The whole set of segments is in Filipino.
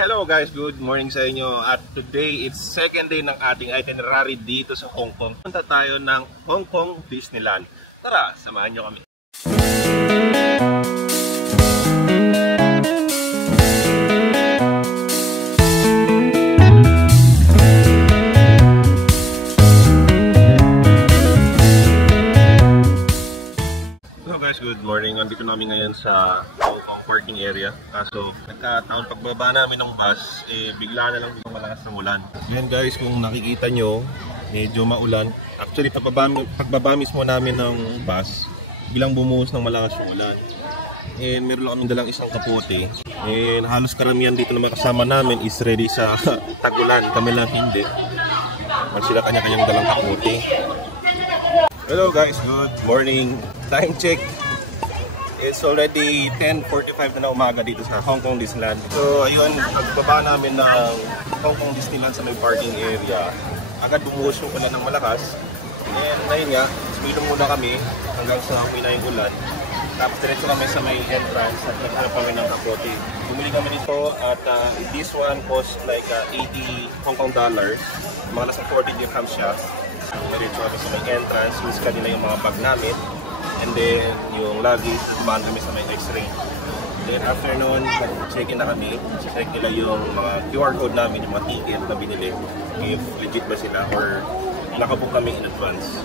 Hello guys, good morning sa inyo. At today, it's second day ng ating itinerary dito sa Hong Kong. Punta tayo ng Hong Kong Disneyland. Tara, samahan nyo kami. Good morning. Andito namin ngayon sa Hong Kong parking area. Kaso nagkataon pagbaba namin ng bus, bigla na lang malakas ng ulan. Yan guys, kung nakikita nyo, medyo maulan. Actually, pagbaba mismo namin ng bus, biglang bumuhos ng malakas yung ulan. And meron lang kami dalang isang kapote. And halos karamihan dito na makasama namin is ready sa tag-ulan. Kami lang hindi. At sila kanya-kanyang dalang kapote. Hello guys, good morning. Time check. It's already 10:45 na umaga dito sa Hong Kong Disneyland. So ayun, pagbaba namin ng Hong Kong Disneyland sa may parking area, agad bumuhos yung ulan ng malakas. And ngayon nga, sumilong muna kami hanggang sa uwi na yung ulan. Tapos diretso kami sa may entrance at naghanap kami ng kapote. Bumili kami dito at this one cost like 80 Hong Kong dollars. Mga nasa 40 dirhams siya. Diretso kami sa may entrance, use kanina yung mga bag namin. And then yung luggage, dumaan kami sa may x-ray. Then after noon, check-in na kami. Check nila yung mga QR code namin, yung mga ticket na binili. If legit ba sila or nakabook kami in advance.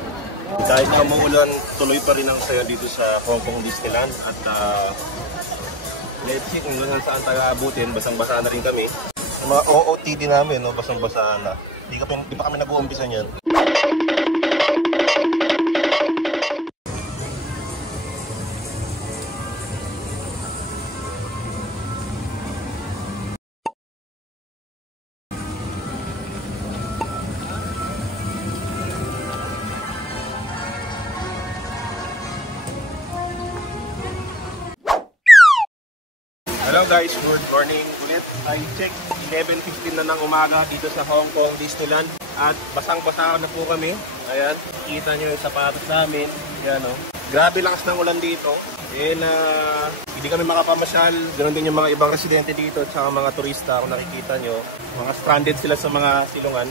Kahit na umuulan, tuloy pa rin ang saya dito sa Hong Kong Disneyland. At let's see kung saan tayo abutin. Basang-basa na rin kami. Yung mga OOTD namin, no? Basang-basa na. Di pa kami nag-uumpisa niyan. Hello guys, good morning ulit. I check 11:15 na ng umaga dito sa Hong Kong Disneyland. At basang-basa na po kami. Ayan, kita nyo yung sapatos namin. Ayan o. Grabe lakas ng ulan dito. And hindi kami makapamasyal. Ganon din yung mga ibang residente dito at saka mga turista kung nakikita nyo. Mga stranded sila sa mga silungan.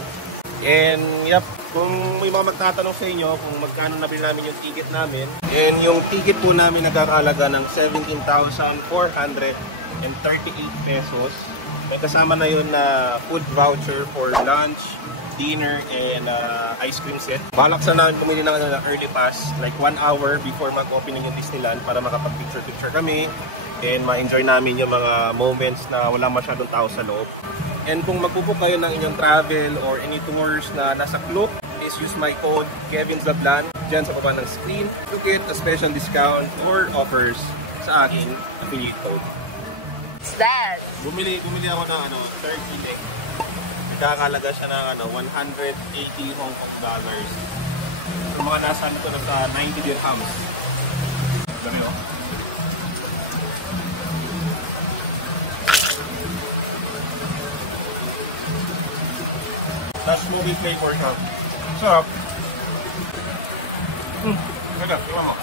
And yep, kung may mga magtatanong sa inyo kung magkano nabili namin yung ticket namin. And yung ticket po namin nagkakalaga ng 17,438 pesos. May kasama na yun na food voucher for lunch, dinner, and ice cream set. Balak sana namin bumili ng early pass, like 1 hour before mag-opening yung Disneyland para makapag-picture-picture kami and ma-enjoy namin yung mga moments na wala masyadong tao sa loob. And kung magbubook kayo ng inyong travel or any tours na nasa Klook, please use my code KevinZablan dyan sa baba ng screen to get a special discount or offers sa aking affiliate code. What's that? Bumili ako ng turkey leg. Nagkakalaga siya ng 180 Hong Kong dollars. So mga nasa nito na sa 90 dirhams. Dami o. Last movie flavor siya. Sarap. Ganda, iwan mo.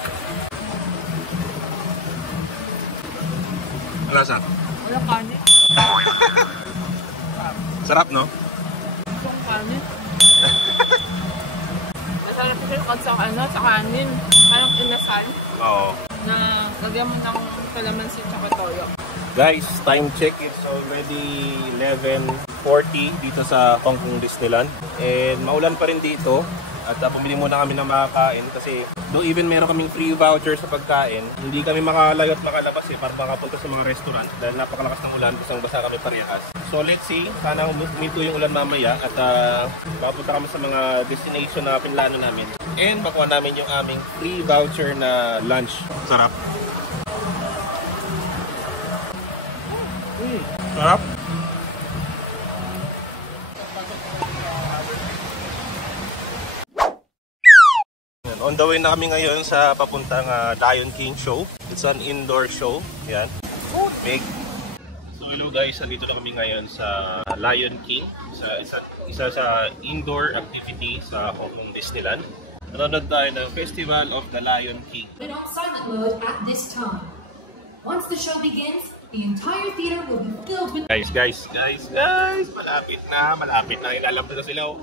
Ano lasa? Wala kanin. Sarap, no? Itong kanin. Masarap siya sa sa kanin. Parang inasal. Oo. Na lagyan mo ng kalamansi tsaka toyo. Guys, time check. It's already 11:40 dito sa Hong Kong Disneyland. And maulan pa rin dito. At bumili muna kami ng makakain kasi though even meron kaming free voucher sa pagkain, hindi kami makalayo at makalabas para makapunta sa mga restaurant dahil napakalakas ng ulan, basang-basa kami parehas. So let's see, sana huminto yung ulan mamaya at makapunta kami sa mga destination na pinlano namin. And makuha namin yung aming free voucher na lunch. Sarap. Sarap. On the way na kami ngayon sa papuntang Lion King show. It's an indoor show. Yan. Big. So hello guys, nandito na kami ngayon sa Lion King. Isa sa indoor activity sa Hong Kong Disneyland. Nanonood tayo ng Festival of the Lion King. Turn off silent mode at this time. Once the show begins, The entire theater will be filled with... Guys, malapit na, ilalambot na sila.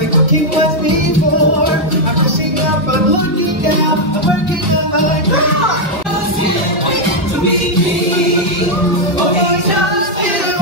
Looking what's before, I'm pushing up, I'm looking down, I'm working on my dream. To be me, oh, just feel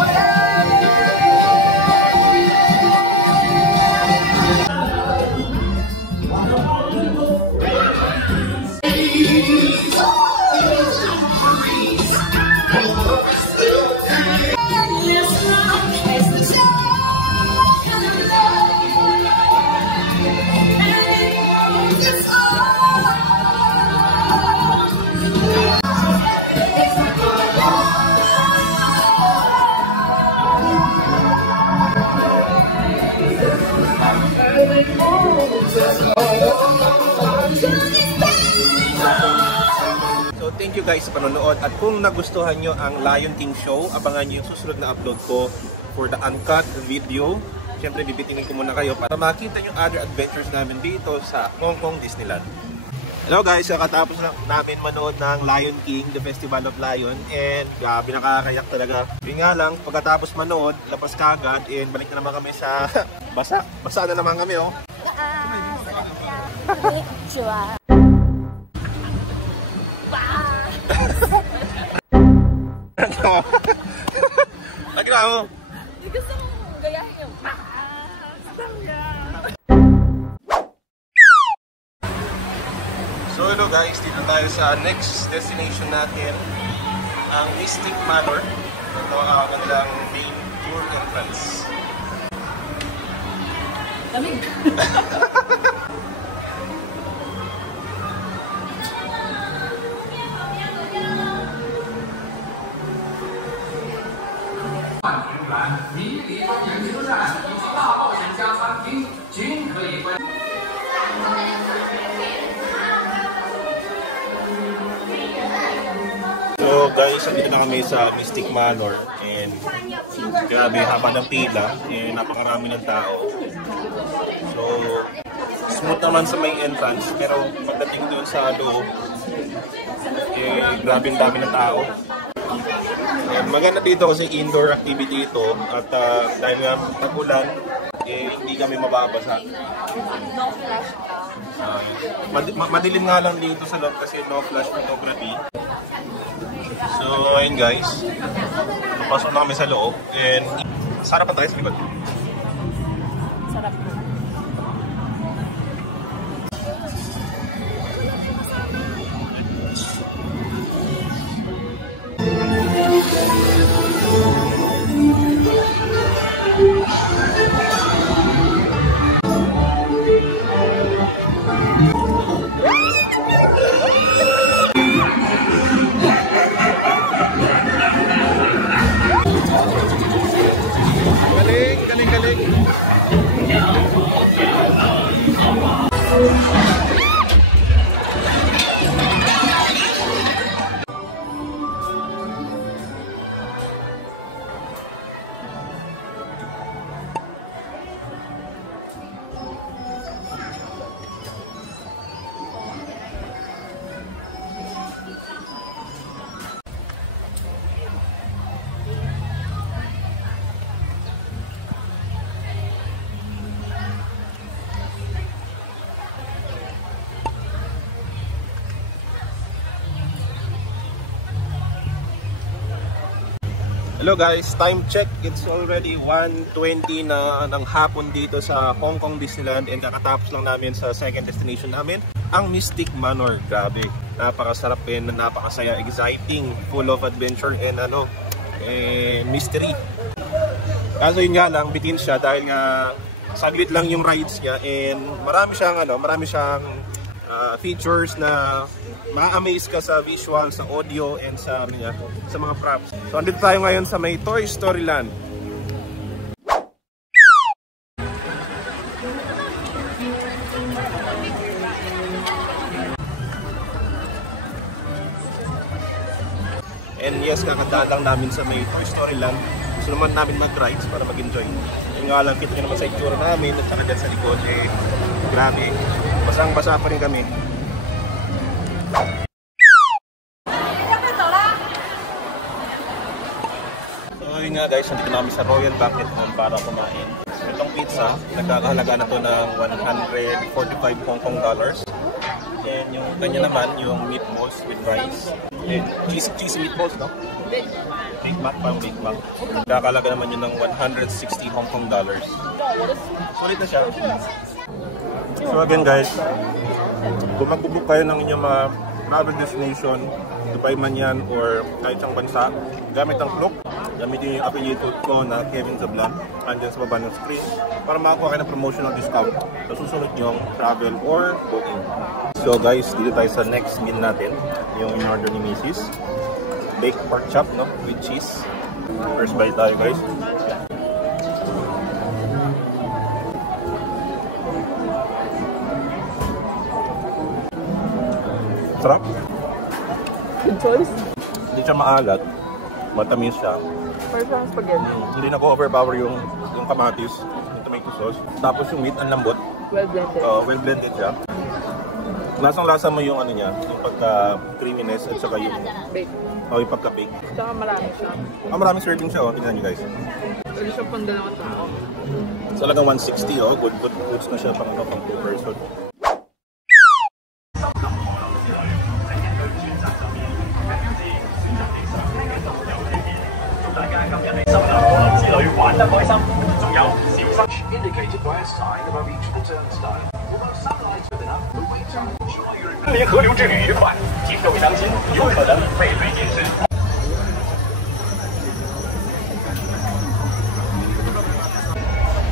So thank you guys sa panonood, at kung nagustuhan nyo ang Lion King show, abangan nyo yung susunod na upload ko for the uncut video. Siyempre bibitinin ko muna kayo para makita yung other adventures namin dito sa Hong Kong Disneyland. Hello guys, kakatapos na namin manood ng Lion King, The Festival of Lion, and grabe nakakayak talaga. Yun nga lang, pagkatapos manood, labas kagad, and balik na naman kami sa basa na naman kami oh. Nagkira mo? Hindi gusto mong gayahin yung So hello guys, dito tayo sa next destination natin, ang Mystic Manor. Ito ang kanilang main tour entrance. lamig. So guys, andito na kami sa Mystic Manor, and grabe haba ng pila, and napakarami ng tao. So smooth naman sa may entrance, pero pagdating doon sa loob, grabe ang dami ng tao. And maganda dito kasi indoor activity ito, at dahil nga tag-ulan, hindi kami mababasa. Madilim nga lang dito sa loob kasi no flash photography. So ayun guys, papasok na kami sa loob, and sarap pa tayo sa likod. Sarap. Galing. Hello guys, time check. It's already 1:20 na ng hapon dito sa Hong Kong Disneyland, and kakatapos lang namin sa second destination namin, ang Mystic Manor. Grabe, napakasarap din, napakasaya, exciting, full of adventure and mystery. Kaso yun nga lang, bitin siya dahil nga saglit lang yung rides niya, and marami siyang features na ma-amaze ka sa visual, sa audio, and sa mga props. So andito tayo ngayon sa may Toy Story Land. And yes, kakadaan lang namin sa may Toy Story Land. Gusto naman namin mag-rides para mag-enjoy. Yung nga lang, kita nyo naman sa itsura namin at saka dyan sa likod, grabe. Basang-basa pa rin kami. So yun nga guys, nandito namin sa Royal Banquet Hall para kumain. Itong pizza, nagkakahalaga na to ng 145 Hong Kong dollars. And yung kanya naman, yung meatballs with rice. And cheesy meatballs, no? Big Mac, pang Big Mac. Nagkakahalaga naman yun ng 160 Hong Kong dollars. Sulit na siya. So again guys, kung magbubuk kayo ng inyong mga travel destination, Dubai man yan or kahit siyang bansa, gamit ang Klook, gamitin yung affiliate ko na Kevin Zablan, andyan sa baba ng screen, para makakuha kayo ng promotional discount sa susunod yung travel or booking. So guys, dito tayo sa next meal natin, yung in-order ni Mrs. Baked pork chop, no? With cheese. First bite tayo guys. Sarap. Good choice. Hindi siya maalat. Matamis siya. Parang spaghetti. Hindi na ko overpower yung kamatis, yung tomato sauce. Tapos yung meat, ang lambot. Well blended. Well blended siya. Lasang-lasa mo yung ano niya, yung pagka-creaminess at saka yung Bake. yung pagka-bake. Tsaka marami siya. Maraming serving siya, tingnan nyo guys. Pwede siya pang dalawang tao. So talagang 160, goods na siya pang 2 person. Indicated by a sign above each of the turnstile. Although some lights are enough, but wait time ensure you're in 连河流之旅快，请各位当心，有可能被水浸湿。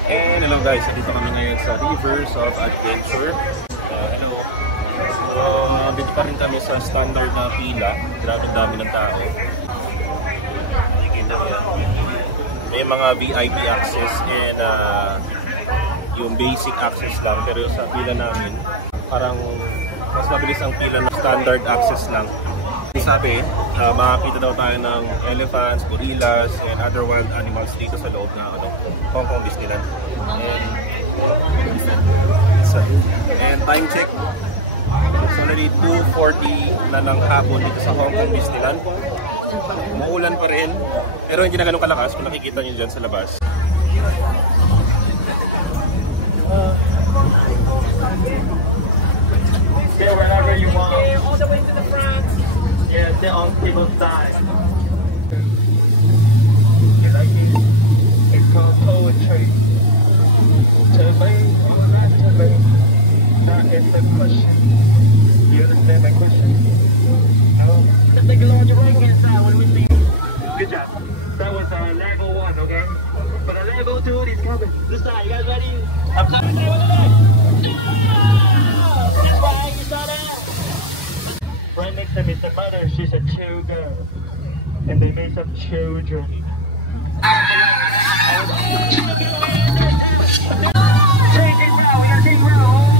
And hello guys, dito kami ngayon sa Rivers of Adventure. Hello. So, dito pa rin kami sa standard na pila. Grabe dami ng tao. Nakikita mo yan. May mga VIP access and yung basic access lang. Pero sa pila namin, parang mas mabilis ang pila na standard access lang. Sabi, makakita daw tayo ng elephants, gorillas, and other wild animals dito sa loob na Hong Kong Disneyland. And time check, it's already 2:40 na ng hapon dito sa Hong Kong Disneyland. Maulan pa rin, pero hindi na ganun kalakas kung nakikita nyo dyan sa labas. Stay wherever you want. Okay, all the way to the front. Yeah, sit on people's side. You like it? It's called poetry. To me, or not to me? That is the question. You understand that question? Take a look on your right hand side when we see you. Good job. That was level 1, okay? But level 2 is coming. This side, you guys ready? I'm coming. That's why you saw that. Right next to Mr. Mother, she's a 2 girl. And they made some children. Take it now, we are taking round.